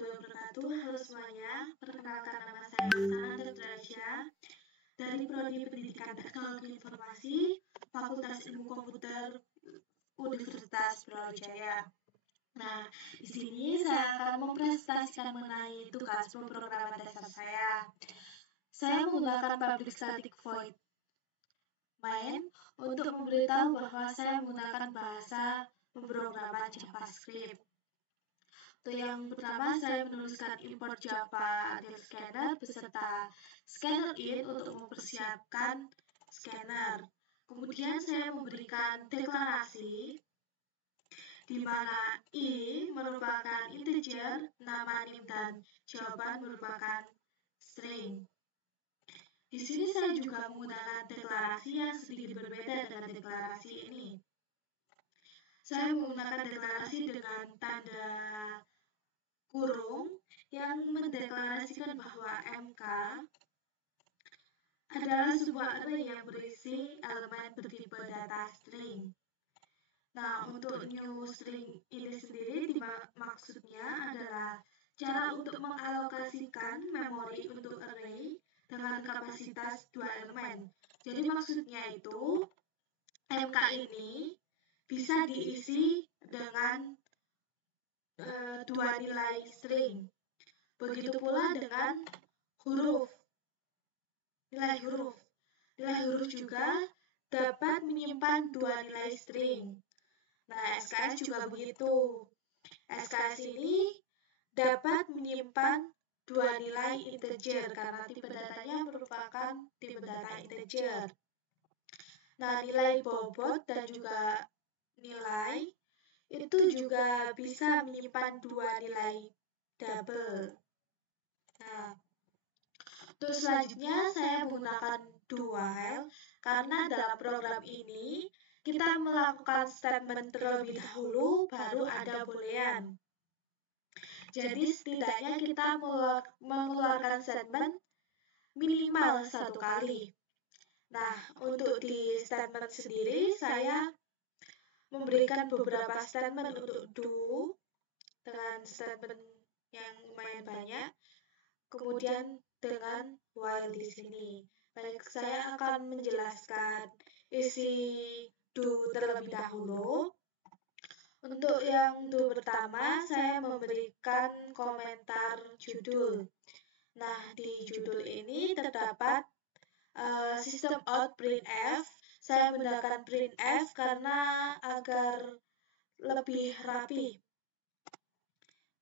warahmatullahi wabarakatuh. Halo semuanya, perkenalkan nama saya Sananda Drasya dari Prodi Pendidikan Teknologi Informasi, Fakultas Ilmu Komputer Universitas Brawijaya. Nah, di sini saya akan mempresentasikan mengenai tugas pemrograman dasar saya. Saya menggunakan public static void main untuk memberitahu bahwa saya menggunakan bahasa pemrograman JavaScript. Untuk yang pertama, saya menuliskan import Java Until Scanner beserta scanner in untuk mempersiapkan scanner. Kemudian saya memberikan deklarasi di mana I merupakan integer, nama, nim, dan jawaban merupakan string. Di sini saya juga menggunakan deklarasi yang sedikit berbeda dengan deklarasi ini. Saya menggunakan deklarasi dengan tanda kurung yang mendeklarasikan bahwa MK adalah sebuah array yang berisi elemen bertipe data string. Nah, untuk new string ini sendiri maksudnya adalah cara untuk mengalokasikan memori untuk array dengan kapasitas 2 elemen. Jadi maksudnya itu MK ini bisa diisi dengan 2 nilai string. Begitu pula dengan huruf. Nilai huruf juga dapat menyimpan 2 nilai string. Nah, SKS juga begitu. SKS ini dapat menyimpan 2 nilai integer karena tipe datanya merupakan tipe data integer. Nah, nilai bobot dan juga nilai itu juga bisa menyimpan 2 nilai double. Nah, untuk selanjutnya saya menggunakan do while karena dalam program ini kita melakukan statement terlebih dahulu baru ada boolean. Jadi setidaknya kita mengeluarkan statement minimal 1 kali. Nah, untuk di statement sendiri saya memberikan beberapa statement untuk do dengan statement yang lumayan banyak, kemudian dengan while di sini. Baik, saya akan menjelaskan isi do terlebih dahulu. Untuk yang do pertama, saya memberikan komentar judul. Nah, di judul ini terdapat sistem out printf. Saya menggunakan printf karena agar lebih rapi.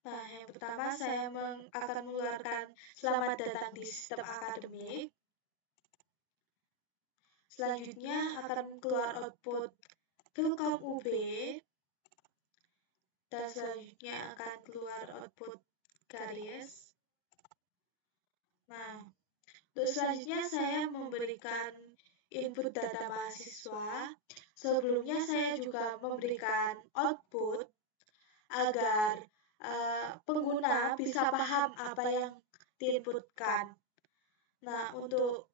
Nah, yang pertama saya akan mengeluarkan selamat datang di sistem akademik. Selanjutnya akan keluar output welcome UB. Dan selanjutnya akan keluar output garis. Nah, untuk selanjutnya saya memberikan input data mahasiswa. Sebelumnya saya juga memberikan output agar pengguna bisa paham apa yang diinputkan. Nah, untuk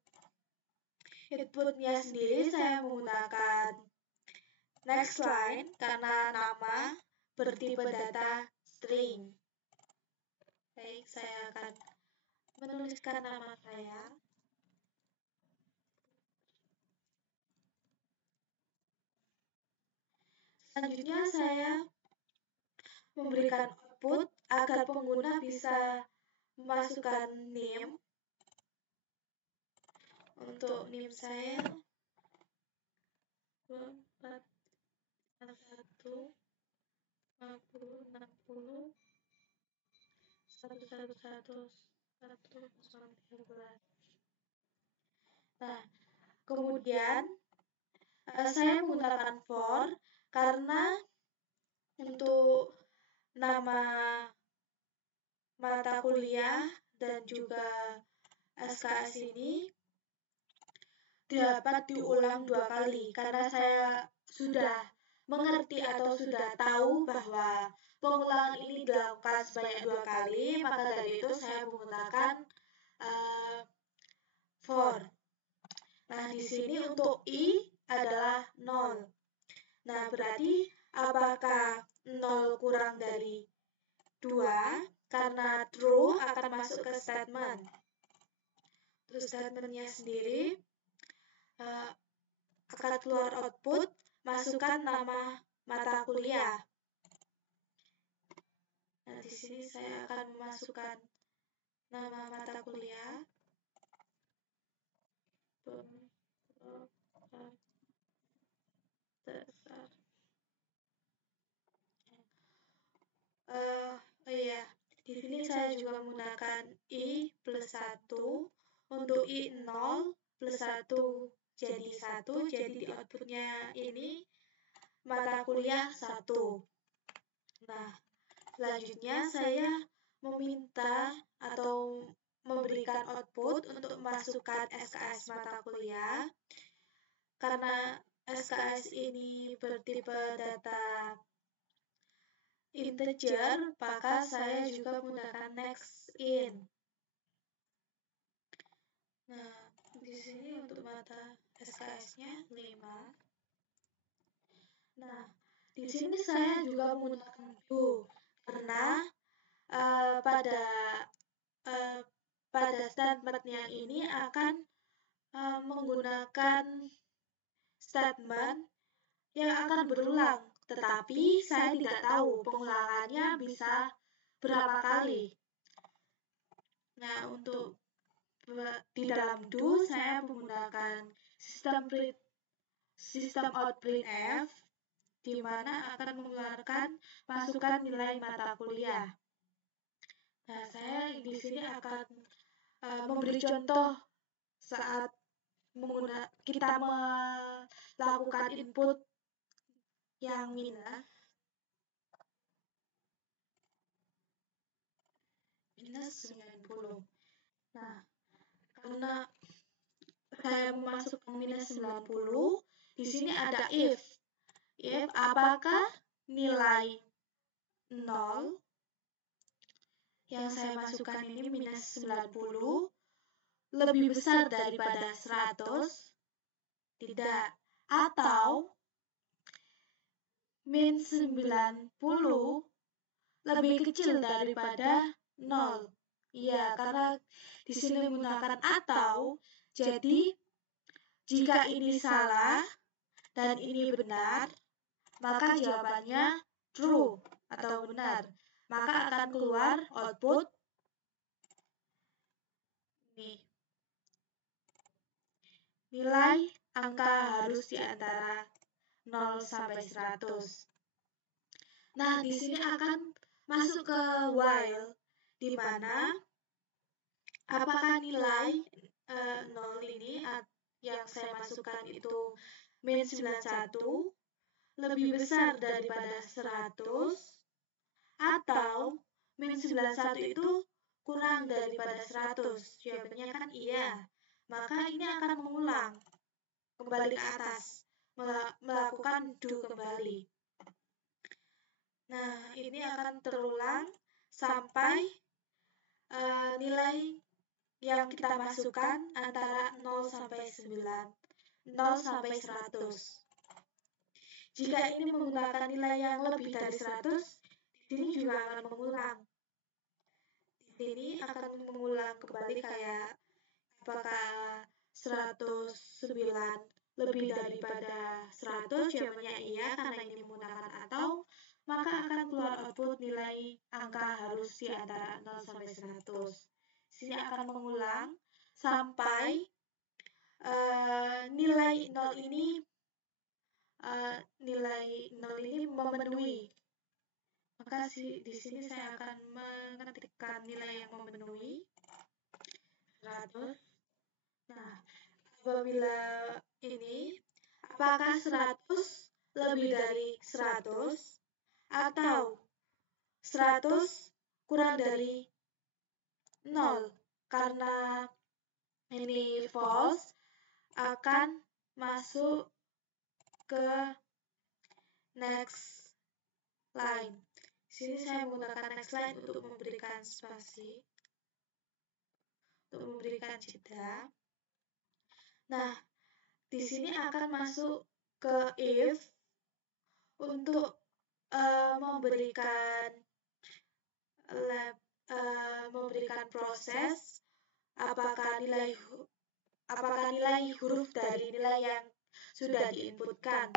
inputnya sendiri saya menggunakan next line karena nama bertipe data string. Baik, saya akan menuliskan nama saya. Selanjutnya saya memberikan output agar pengguna bisa memasukkan nim. Untuk nim saya 24 1 50 60 111 113. Nah, kemudian saya menggunakan for karena untuk nama mata kuliah dan juga SKS ini dapat diulang 2 kali karena saya sudah mengerti atau sudah tahu bahwa pengulangan ini dilakukan sebanyak 2 kali, maka dari itu saya menggunakan for. Nah, di sini untuk I adalah 0. Nah, berarti apakah 0 kurang dari 2? karena true akan masuk ke statement. Terus statementnya sendiri akan keluar output, masukkan nama mata kuliah. Nah, di sini saya akan memasukkan nama mata kuliah. Iya, di sini saya juga menggunakan I plus 1. Untuk I 0 plus 1 jadi 1, jadi di outputnya ini mata kuliah 1. Nah, selanjutnya saya meminta atau memberikan output untuk memasukkan SKS mata kuliah. Karena SKS ini bertipe data integer, maka saya juga menggunakan next in. Nah, di sini untuk mata SKS-nya 5. Nah, di sini saya juga menggunakan do karena pada statement yang ini akan menggunakan statement yang akan berulang, tetapi saya tidak tahu pengulangannya bisa berapa kali. Nah, untuk di dalam do saya menggunakan sistem out printf, di mana akan mengeluarkan masukan nilai mata kuliah. Nah, saya di sini akan memberi contoh saat kita melakukan input yang minus 90. Nah, karena saya memasukkan minus 90, di sini ada if apakah nilai 0 yang saya masukkan ini minus 90 lebih besar daripada 100? Tidak. Atau min 90 lebih kecil daripada 0. Iya, karena di sini menggunakan atau, jadi jika ini salah dan ini benar, maka jawabannya true atau benar. Maka akan keluar output nih. Nilai angka harus di antara 0 sampai 100. Nah, di sini akan masuk ke while, di mana apakah nilai 0 ini yang saya masukkan itu min 91 lebih besar daripada 100 atau min 91 itu kurang daripada 100? Jawabannya kan iya. Maka ini akan mengulang kembali ke atas, melakukan do kembali. Nah, ini akan terulang sampai nilai yang kita masukkan antara 0 sampai 9, 0 sampai 100. Jika ini menggunakan nilai yang lebih dari 100, di sini juga akan mengulang. Di sini akan mengulang kembali kayak apakah 109 lebih daripada 100? Jawabannya iya, karena ini menggunakan atau, maka akan keluar output nilai angka harus di antara 0 sampai 100. Sini akan mengulang sampai nilai 0 ini memenuhi. Maka di sini saya akan mengetikkan nilai yang memenuhi 100. Nah, apabila ini, apakah 100 lebih dari 100 atau 100 kurang dari 0? Karena ini false, akan masuk ke next line. Sini saya menggunakan next line untuk memberikan spasi, untuk memberikan jeda. Nah, di sini akan masuk ke if untuk memberikan menjalankan proses apakah nilai huruf dari nilai yang sudah diinputkan.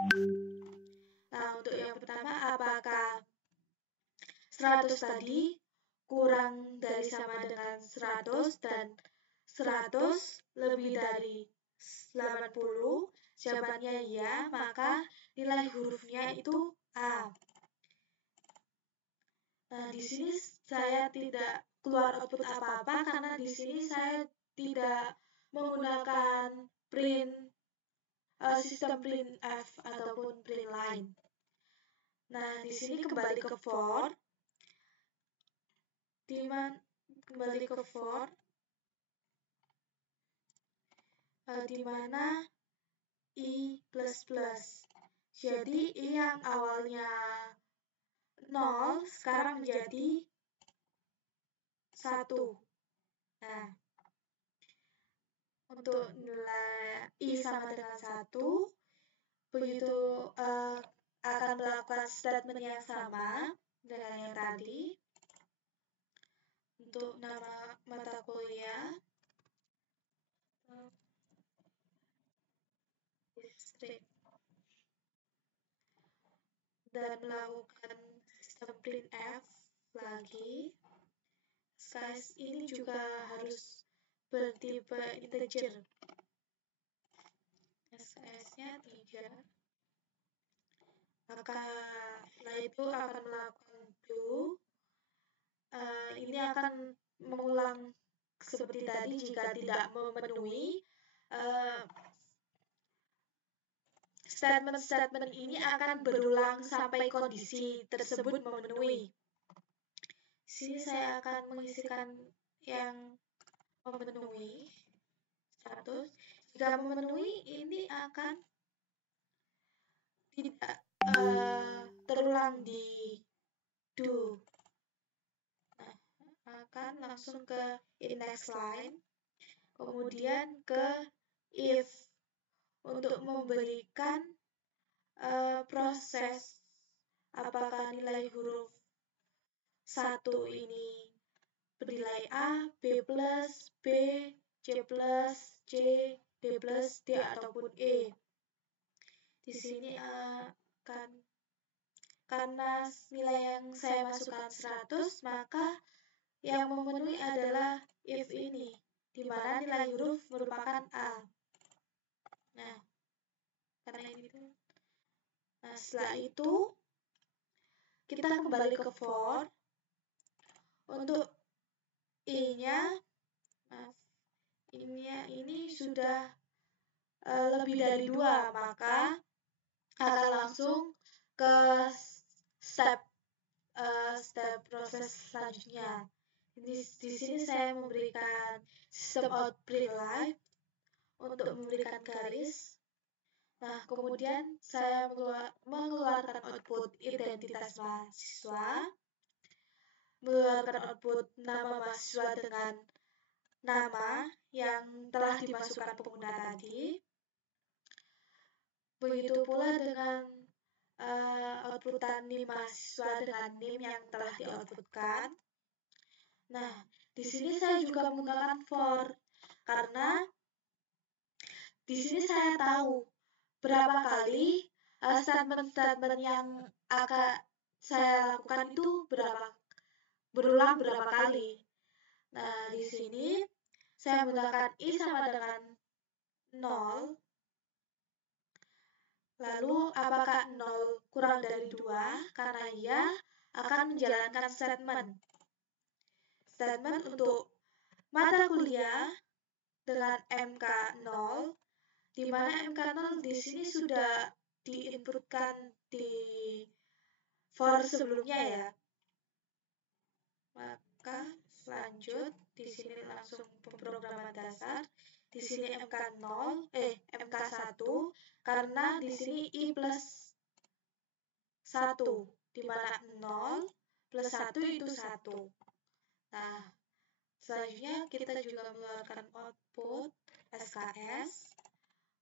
Nah, untuk yang pertama, apakah 100 tadi kurang dari sama dengan 100 dan 100 lebih dari 80? Jawabannya ya, maka nilai hurufnya itu A. Nah, di sini saya tidak keluar output apa-apa karena di sini saya tidak menggunakan sistem printf ataupun print line. Nah, di sini kembali ke for, di mana i++. Jadi i yang awalnya 0 sekarang menjadi 1. Nah, untuk nilai i sama dengan 1, begitu akan melakukan statement yang sama dengan yang tadi. Untuk nama mata kuliah, listrik, dan melakukan sistem printf lagi. Size ini juga harus bertipe integer. Size-nya 3. Maka setelah itu akan melakukan do. Ini akan mengulang seperti tadi jika tidak memenuhi. Statement-statement ini akan berulang sampai kondisi tersebut memenuhi. Di sini saya akan mengisikan yang memenuhi 100. Jika memenuhi, ini akan tidak terulang di do. Nah, akan langsung ke next line, kemudian ke if untuk memberikan proses apakah nilai huruf 1 ini bernilai A, B+, B, C+, C, D+, D ataupun E. Di sini akan karena nilai yang saya masukkan 100, maka yang memenuhi adalah if ini, di mana nilai huruf merupakan A. Nah, karena ini tuh. Nah, setelah itu kita kembali ke for. Untuk i-nya, ini sudah lebih dari 2, maka akan langsung ke step proses selanjutnya. Di sini saya memberikan sistem out print line untuk memberikan garis. Nah, kemudian saya mengeluarkan output identitas mahasiswa, mengeluarkan output nama mahasiswa dengan nama yang telah dimasukkan pengguna tadi. Begitu pula dengan outputan NIM mahasiswa dengan NIM yang telah di-outputkan. Nah, di sini saya juga menggunakan for karena di sini saya tahu berapa kali statement-statement yang akan saya lakukan itu berulang berapa kali. Nah, di sini saya menggunakan i sama dengan 0. Lalu, apakah 0 kurang dari 2? Karena ia akan menjalankan statement. Statement untuk mata kuliah dengan MK 0, di mana MK 0 di sini sudah diinputkan di for sebelumnya ya. Maka lanjut, di sini langsung pemrograman dasar. Di sini MK 1 karena di sini i plus 1, di mana 0 plus 1 itu 1. Nah, selanjutnya kita juga mengeluarkan output SKS,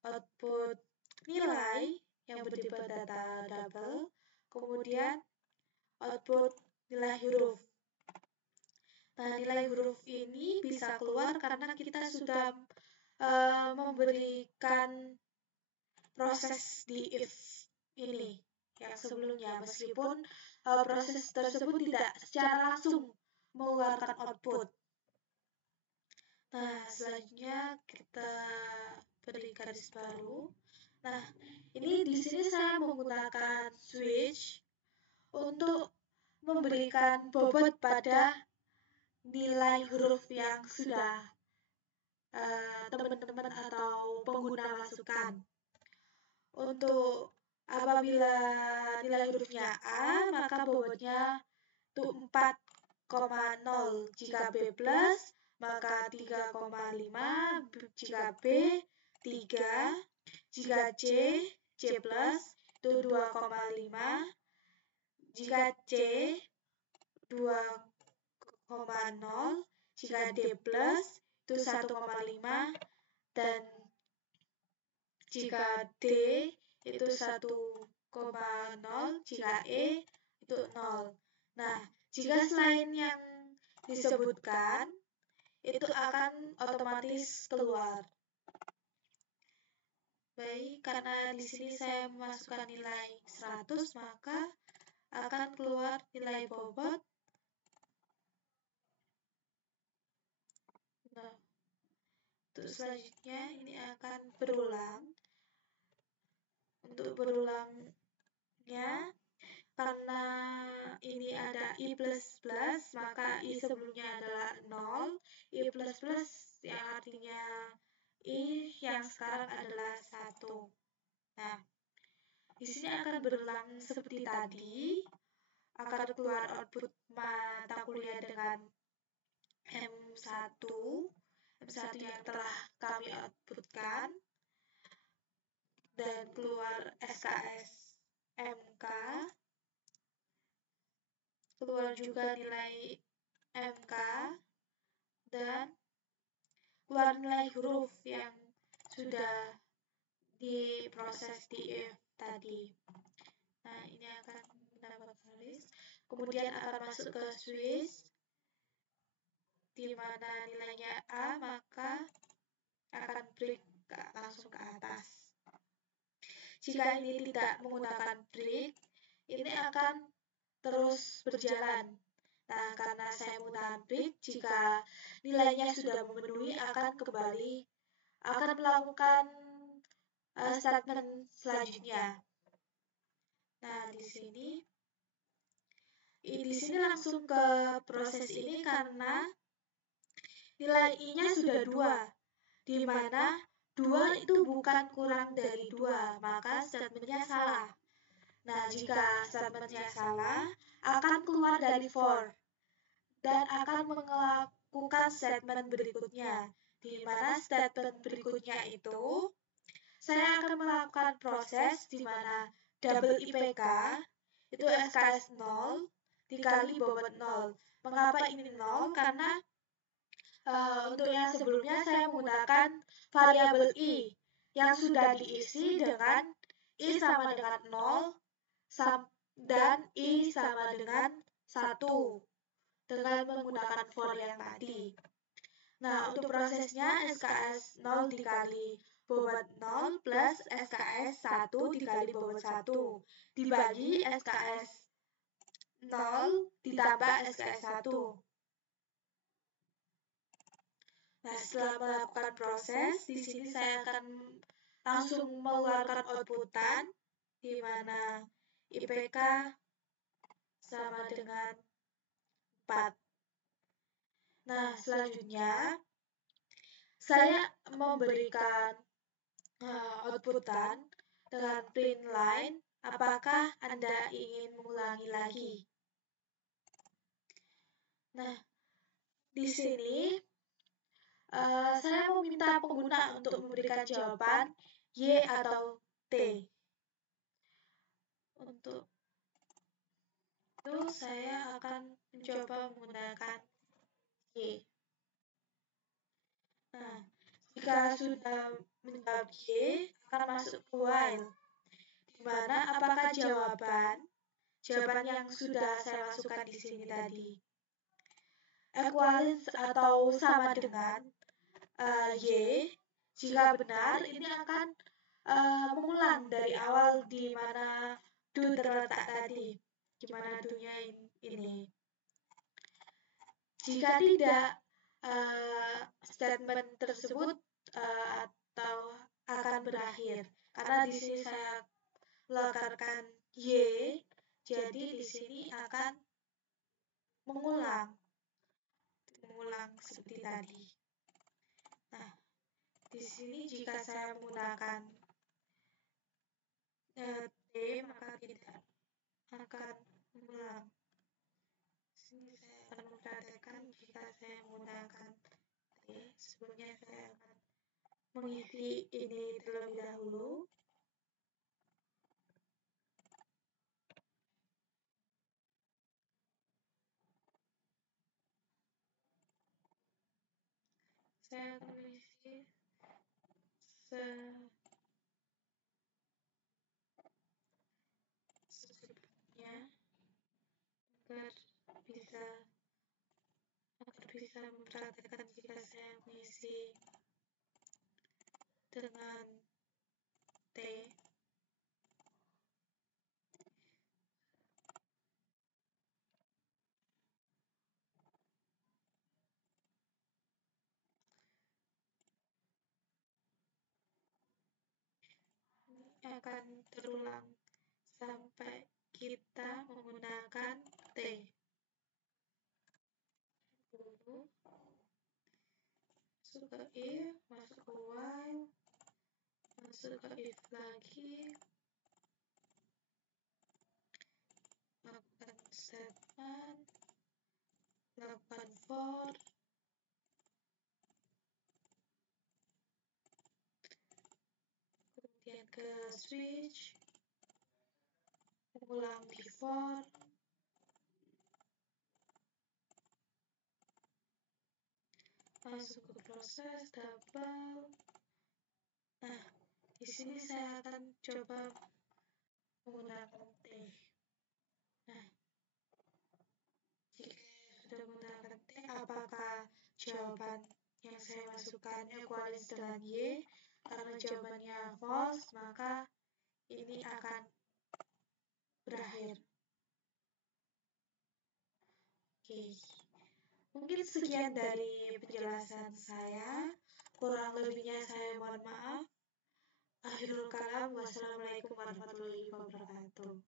output nilai yang bertipe data double, kemudian output nilai huruf. Nah, nilai huruf ini bisa keluar karena kita sudah memberikan proses di if ini yang sebelumnya, meskipun proses tersebut tidak secara langsung mengeluarkan output. Nah, selanjutnya kita beri garis baru. Nah, ini di sini saya menggunakan switch untuk memberikan bobot pada nilai huruf yang sudah teman-teman atau pengguna masukkan. Untuk apabila nilai hurufnya A, maka bobotnya itu 4,0. Jika B plus, maka 3,5. Jika B, 3. Jika C plus, itu 2,5. Jika C, 2,0. Jika D plus, itu 1,5. Dan jika D itu 1,0, jika E itu 0. Nah, jika selain yang disebutkan, itu akan otomatis keluar. Baik, karena di sini saya memasukkan nilai 100, maka akan keluar nilai bobot. Nah, untuk selanjutnya ini akan berulang. Untuk berulangnya, karena ini ada I plus plus, maka I sebelumnya adalah 0. I plus plus yang artinya I yang sekarang adalah 1. Nah, di sini akan berulang seperti tadi. Akan keluar output mata kuliah dengan M1 yang telah kami outputkan, dan keluar SKS MK, keluar juga nilai MK, dan keluar nilai huruf yang sudah diproses di if tadi. Nah, ini akan mendapat garis, kemudian akan masuk ke switch, di mana nilainya A, maka akan break langsung ke atas. Jika ini tidak menggunakan break, ini akan terus berjalan. Nah, karena saya menggunakan break, jika nilainya sudah memenuhi akan melakukan statement selanjutnya. Nah, di sini langsung ke proses ini karena nilai I-nya sudah 2, di mana 2 itu bukan kurang dari 2, maka statementnya salah. Nah, jika statementnya salah, akan keluar dari for, dan akan melakukan statement berikutnya, di mana statement berikutnya itu, saya akan melakukan proses di mana double IPK, itu SKS 0, dikali bobot 0. Mengapa ini 0? Karena untuk yang sebelumnya saya menggunakan variabel I yang sudah diisi dengan I sama dengan 0 dan I sama dengan 1 dengan menggunakan for yang tadi. Nah, untuk prosesnya SKS 0 dikali bobot 0 plus SKS 1 dikali bobot 1 dibagi SKS 0 ditambah SKS 1. Nah, setelah melakukan proses, di sini saya akan langsung mengeluarkan outputan, di mana IPK sama dengan 4. Nah, selanjutnya, saya memberikan outputan dengan print line, apakah Anda ingin mengulangi lagi. Nah, di sini, saya meminta pengguna untuk memberikan jawaban Y atau T. Untuk itu saya akan mencoba menggunakan Y. Nah, jika sudah menjawab Y, akan masuk ke while, di mana apakah jawaban yang sudah saya masukkan di sini tadi equals atau sama dengan Y. Jika benar, ini akan mengulang dari awal di mana do terletak tadi. Gimana do-nya ini. Jika tidak, statement tersebut atau akan berakhir. Karena di sini saya meletakkan Y, jadi di sini akan mengulang seperti tadi. Nah, di sini jika saya menggunakan T, maka tidak akan mengulang. Sini saya akan memperhatikan jika saya menggunakan T, sebelumnya saya akan mengisi ini terlebih dahulu. Saya akan mengisi secukupnya agar bisa memperhatikan jika saya mengisi dengan T. Akan terulang sampai kita menggunakan T. Masuk ke if, masuk ke while, masuk ke if lagi, lakukan statement, lakukan for, kemudian ke switch, ulang before, masuk ke proses double. Nah, di sini saya akan coba menggunakan T. Nah, jika sudah menggunakan T, apakah jawaban yang saya masukkan equalis dengan Y? Karena jawabannya false, maka ini akan berakhir. Oke. Mungkin sekian dari penjelasan saya. Kurang lebihnya saya mohon maaf. Akhirul kalam. Wassalamualaikum warahmatullahi wabarakatuh.